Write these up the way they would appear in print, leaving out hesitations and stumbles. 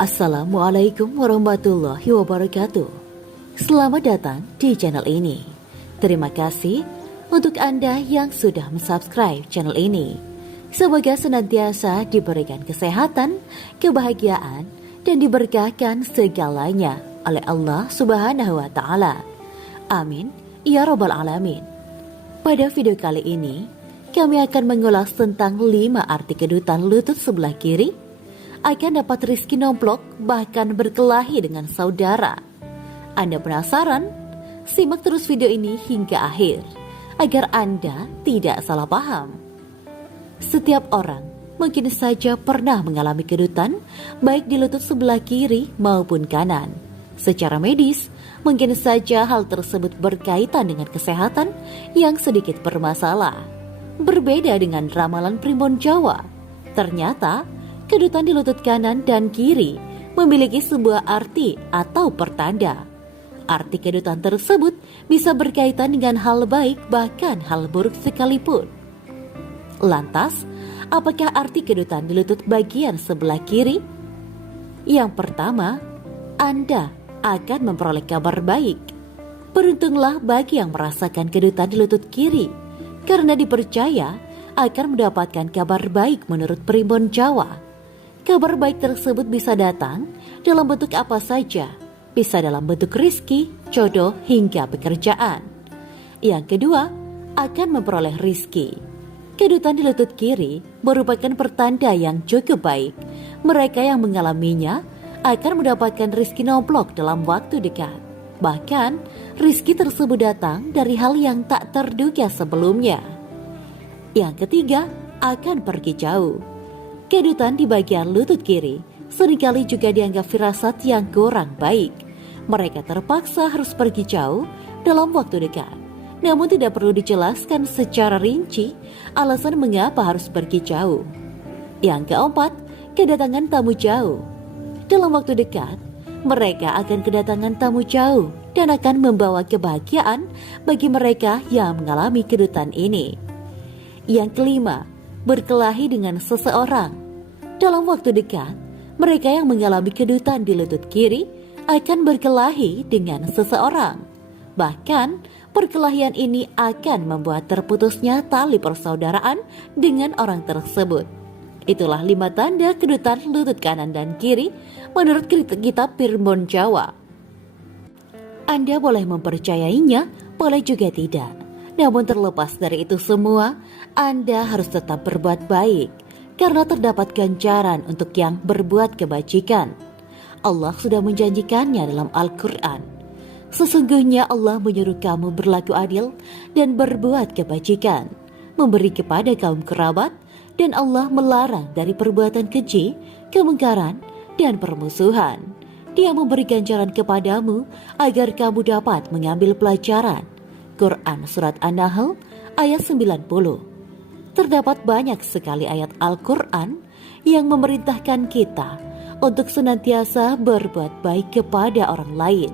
Assalamualaikum warahmatullahi wabarakatuh. Selamat datang di channel ini. Terima kasih untuk Anda yang sudah subscribe channel ini. Semoga senantiasa diberikan kesehatan, kebahagiaan, dan diberkahkan segalanya oleh Allah Subhanahu wa Ta'ala. Amin ya Rabbal 'Alamin. Pada video kali ini, kami akan mengulas tentang 5 arti kedutan lutut sebelah kiri akan dapat rizki nomplok bahkan berkelahi dengan saudara. Anda penasaran? Simak terus video ini hingga akhir agar Anda tidak salah paham. Setiap orang mungkin saja pernah mengalami kedutan baik di lutut sebelah kiri maupun kanan. Secara medis, mungkin saja hal tersebut berkaitan dengan kesehatan yang sedikit bermasalah. Berbeda dengan ramalan primbon Jawa, ternyata kedutan di lutut kanan dan kiri memiliki sebuah arti atau pertanda. Arti kedutan tersebut bisa berkaitan dengan hal baik bahkan hal buruk sekalipun. Lantas, apakah arti kedutan di lutut bagian sebelah kiri? Yang pertama, Anda akan memperoleh kabar baik. Beruntunglah bagi yang merasakan kedutan di lutut kiri, karena dipercaya akan mendapatkan kabar baik menurut primbon Jawa. Kabar baik tersebut bisa datang dalam bentuk apa saja, bisa dalam bentuk rizki, jodoh, hingga pekerjaan. Yang kedua, akan memperoleh rizki. Kedutan di lutut kiri merupakan pertanda yang cukup baik. Mereka yang mengalaminya akan mendapatkan rizki nomplok dalam waktu dekat. Bahkan, rizki tersebut datang dari hal yang tak terduga sebelumnya. Yang ketiga, akan pergi jauh. Kedutan di bagian lutut kiri seringkali juga dianggap firasat yang kurang baik. Mereka terpaksa harus pergi jauh dalam waktu dekat. Namun tidak perlu dijelaskan secara rinci alasan mengapa harus pergi jauh. Yang keempat, kedatangan tamu jauh. Dalam waktu dekat, mereka akan kedatangan tamu jauh dan akan membawa kebahagiaan bagi mereka yang mengalami kedutan ini. Yang kelima, berkelahi dengan seseorang. Dalam waktu dekat, mereka yang mengalami kedutan di lutut kiri akan berkelahi dengan seseorang. Bahkan, perkelahian ini akan membuat terputusnya tali persaudaraan dengan orang tersebut. Itulah 5 tanda kedutan lutut kanan dan kiri menurut kitab primbon Jawa. Anda boleh mempercayainya, boleh juga tidak. Namun terlepas dari itu semua, Anda harus tetap berbuat baik, karena terdapat ganjaran untuk yang berbuat kebajikan. Allah sudah menjanjikannya dalam Al-Quran. Sesungguhnya Allah menyuruh kamu berlaku adil dan berbuat kebajikan, memberi kepada kaum kerabat, dan Allah melarang dari perbuatan keji, kemungkaran, dan permusuhan. Dia memberi ganjaran kepadamu agar kamu dapat mengambil pelajaran. Quran Surat An-Nahl ayat 90. Terdapat banyak sekali ayat Al-Quran yang memerintahkan kita untuk senantiasa berbuat baik kepada orang lain.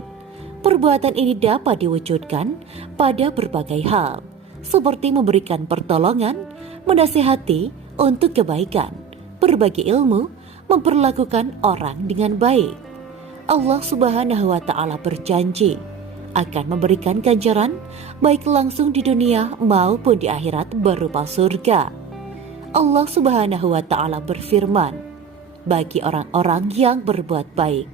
Perbuatan ini dapat diwujudkan pada berbagai hal, seperti memberikan pertolongan, menasihati untuk kebaikan, berbagi ilmu, memperlakukan orang dengan baik. Allah Subhanahu wa Ta'ala berjanji akan memberikan ganjaran baik langsung di dunia maupun di akhirat berupa surga. Allah Subhanahu wa Ta'ala berfirman, bagi orang-orang yang berbuat baik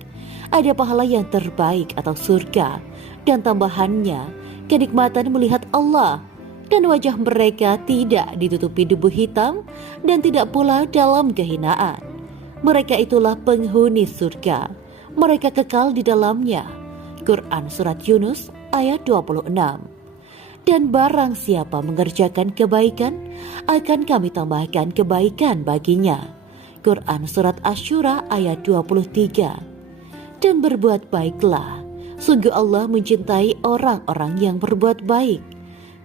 ada pahala yang terbaik atau surga, dan tambahannya kenikmatan melihat Allah, dan wajah mereka tidak ditutupi debu hitam dan tidak pula dalam kehinaan. Mereka itulah penghuni surga, mereka kekal di dalamnya. Quran Surat Yunus ayat 26. Dan barang siapa mengerjakan kebaikan, akan kami tambahkan kebaikan baginya. Quran Surat Asy-Syura ayat 23. Dan berbuat baiklah, sungguh Allah mencintai orang-orang yang berbuat baik.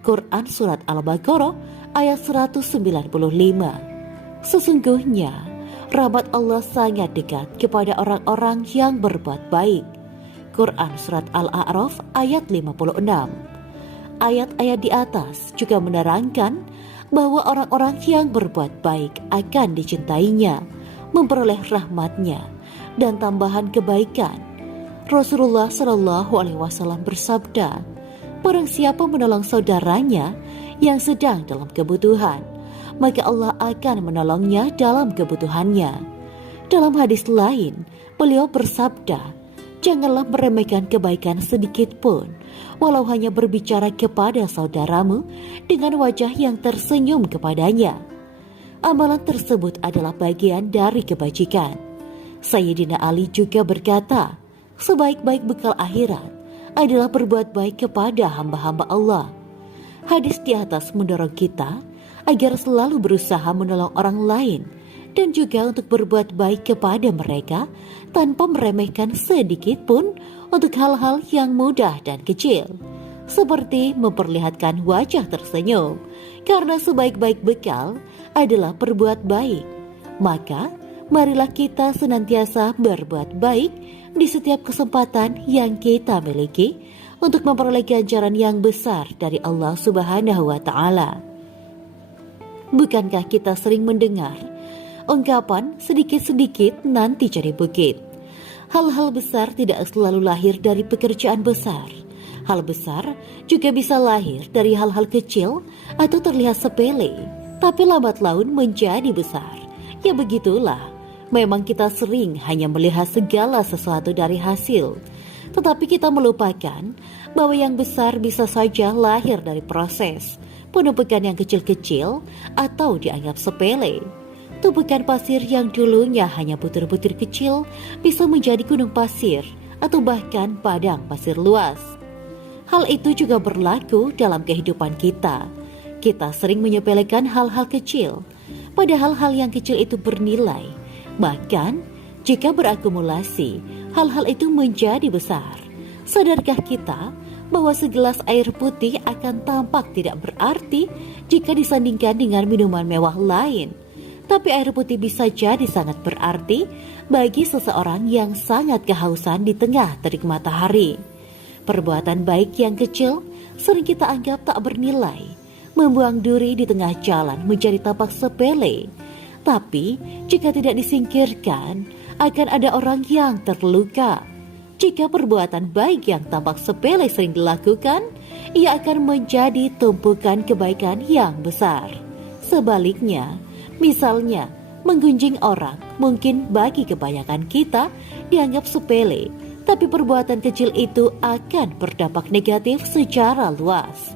Quran Surat Al-Baqarah ayat 195. Sesungguhnya rahmat Allah sangat dekat kepada orang-orang yang berbuat baik. Quran Surat Al-A'raf ayat 56. Ayat-ayat di atas juga menerangkan bahwa orang-orang yang berbuat baik akan dicintainya, memperoleh rahmatnya, dan tambahan kebaikan. Rasulullah Shallallahu Alaihi Wasallam bersabda, barang siapa menolong saudaranya yang sedang dalam kebutuhan, maka Allah akan menolongnya dalam kebutuhannya. Dalam hadis lain, beliau bersabda, janganlah meremehkan kebaikan sedikit pun, walau hanya berbicara kepada saudaramu dengan wajah yang tersenyum kepadanya. Amalan tersebut adalah bagian dari kebajikan. Sayyidina Ali juga berkata, sebaik-baik bekal akhirat adalah berbuat baik kepada hamba-hamba Allah. Hadis di atas mendorong kita agar selalu berusaha menolong orang lain dan juga untuk berbuat baik kepada mereka tanpa meremehkan sedikit pun untuk hal-hal yang mudah dan kecil, seperti memperlihatkan wajah tersenyum, karena sebaik-baik bekal adalah berbuat baik. Maka marilah kita senantiasa berbuat baik di setiap kesempatan yang kita miliki untuk memperoleh ganjaran yang besar dari Allah Subhanahu wa Ta'ala. Bukankah kita sering mendengar ungkapan sedikit-sedikit nanti jadi bukit? Hal-hal besar tidak selalu lahir dari pekerjaan besar. Hal besar juga bisa lahir dari hal-hal kecil atau terlihat sepele, tapi lambat laun menjadi besar. Ya begitulah, memang kita sering hanya melihat segala sesuatu dari hasil, tetapi kita melupakan bahwa yang besar bisa saja lahir dari proses penumpukan yang kecil-kecil atau dianggap sepele. Tumpukan pasir yang dulunya hanya butir-butir kecil bisa menjadi gunung pasir atau bahkan padang pasir luas. Hal itu juga berlaku dalam kehidupan kita. Kita sering menyepelekan hal-hal kecil, padahal hal yang kecil itu bernilai. Bahkan jika berakumulasi, hal-hal itu menjadi besar. Sadarkah kita bahwa segelas air putih akan tampak tidak berarti jika disandingkan dengan minuman mewah lain? Tapi air putih bisa jadi sangat berarti bagi seseorang yang sangat kehausan di tengah terik matahari. Perbuatan baik yang kecil sering kita anggap tak bernilai. Membuang duri di tengah jalan menjadi tampak sepele. Tapi jika tidak disingkirkan, akan ada orang yang terluka. Jika perbuatan baik yang tampak sepele sering dilakukan, ia akan menjadi tumpukan kebaikan yang besar. Sebaliknya, misalnya, menggunjing orang mungkin bagi kebanyakan kita dianggap sepele, tapi perbuatan kecil itu akan berdampak negatif secara luas.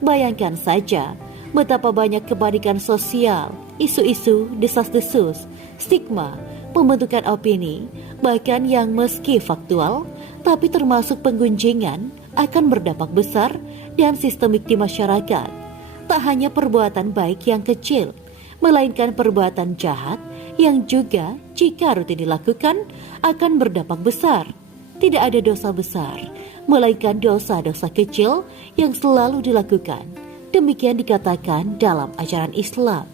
Bayangkan saja betapa banyak kepanikan sosial, isu-isu, desas-desus, stigma, pembentukan opini, bahkan yang meski faktual, tapi termasuk penggunjingan akan berdampak besar dan sistemik di masyarakat. Tak hanya perbuatan baik yang kecil, melainkan perbuatan jahat yang juga jika rutin dilakukan akan berdampak besar. Tidak ada dosa besar, melainkan dosa-dosa kecil yang selalu dilakukan. Demikian dikatakan dalam ajaran Islam.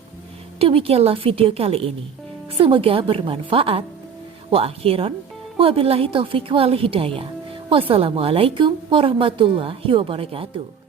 Demikianlah video kali ini. Semoga bermanfaat. Wa akhiran, wabillahi taufik wal hidayah. Wassalamualaikum warahmatullahi wabarakatuh.